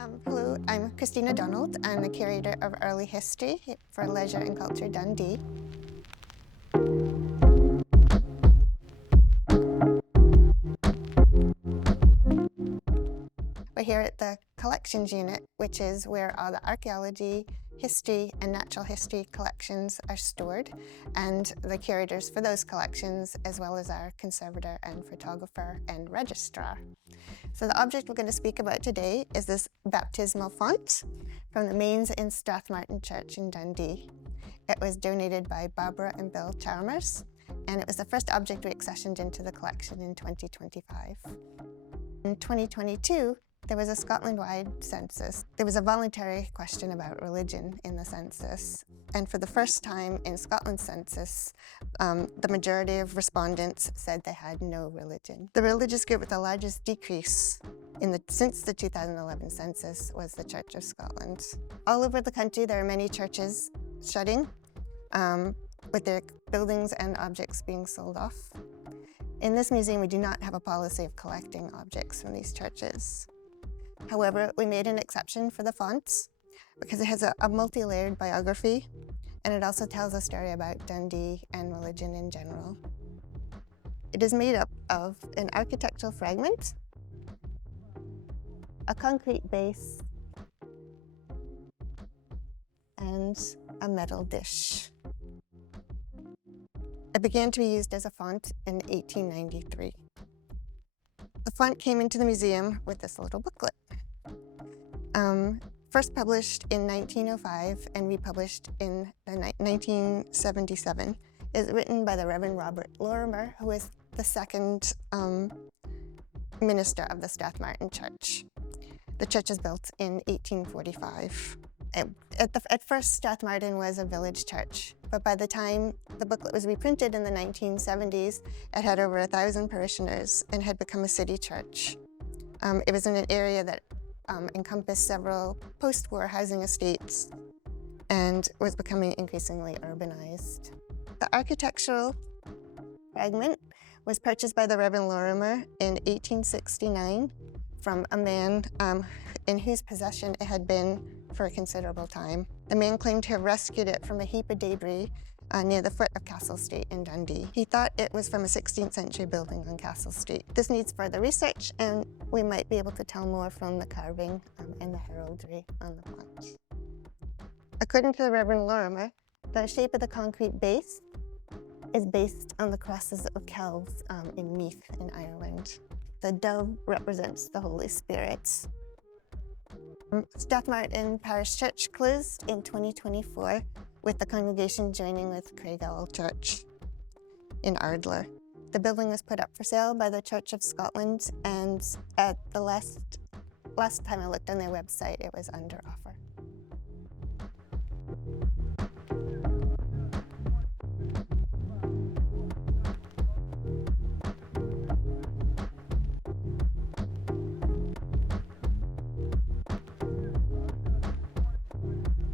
Hello, I'm Christina Donald. I'm the curator of early history for Leisure and Culture Dundee. We're here at the collections unit, which is where all the archaeology, history and natural history collections are stored, and the curators for those collections, as well as our conservator and photographer and registrar. So the object we're going to speak about today is this baptismal font from the Mains in Strathmartin Church in Dundee. It was donated by Barbara and Bill Chalmers, and it was the first object we accessioned into the collection in 2025. In 2022, there was a Scotland-wide census. There was a voluntary question about religion in the census. And for the first time in Scotland's census, the majority of respondents said they had no religion. The religious group with the largest decrease since the 2011 census was the Church of Scotland. All over the country, there are many churches shutting, with their buildings and objects being sold off. In this museum, we do not have a policy of collecting objects from these churches. However, we made an exception for the fonts because it has a multi-layered biography, and it also tells a story about Dundee and religion in general. It is made up of an architectural fragment, a concrete base, and a metal dish. It began to be used as a font in 1893. The font came into the museum with this little booklet. First published in 1905 and republished in 1977. It's written by the Reverend Robert Lorimer, who was the second minister of the Strathmartin Church. The church was built in 1845. At first, Strathmartin was a village church, but by the time the booklet was reprinted in the 1970s, it had over 1,000 parishioners and had become a city church. It was in an area that encompassed several post-war housing estates and was becoming increasingly urbanized. The architectural fragment was purchased by the Reverend Lorimer in 1869 from a man in whose possession it had been for a considerable time. The man claimed to have rescued it from a heap of debris near the foot of Castle Street in Dundee. He thought it was from a 16th century building on Castle Street. This needs further research, and we might be able to tell more from the carving and the heraldry on the font. According to the Reverend Lorimer, the shape of the concrete base is based on the crosses of Kells in Meath in Ireland. The dove represents the Holy Spirit. Strathmartin Parish Church closed in 2024, with the congregation joining with Craighall Church in Ardler. The building was put up for sale by the Church of Scotland, and at the last time I looked on their website, it was under offer.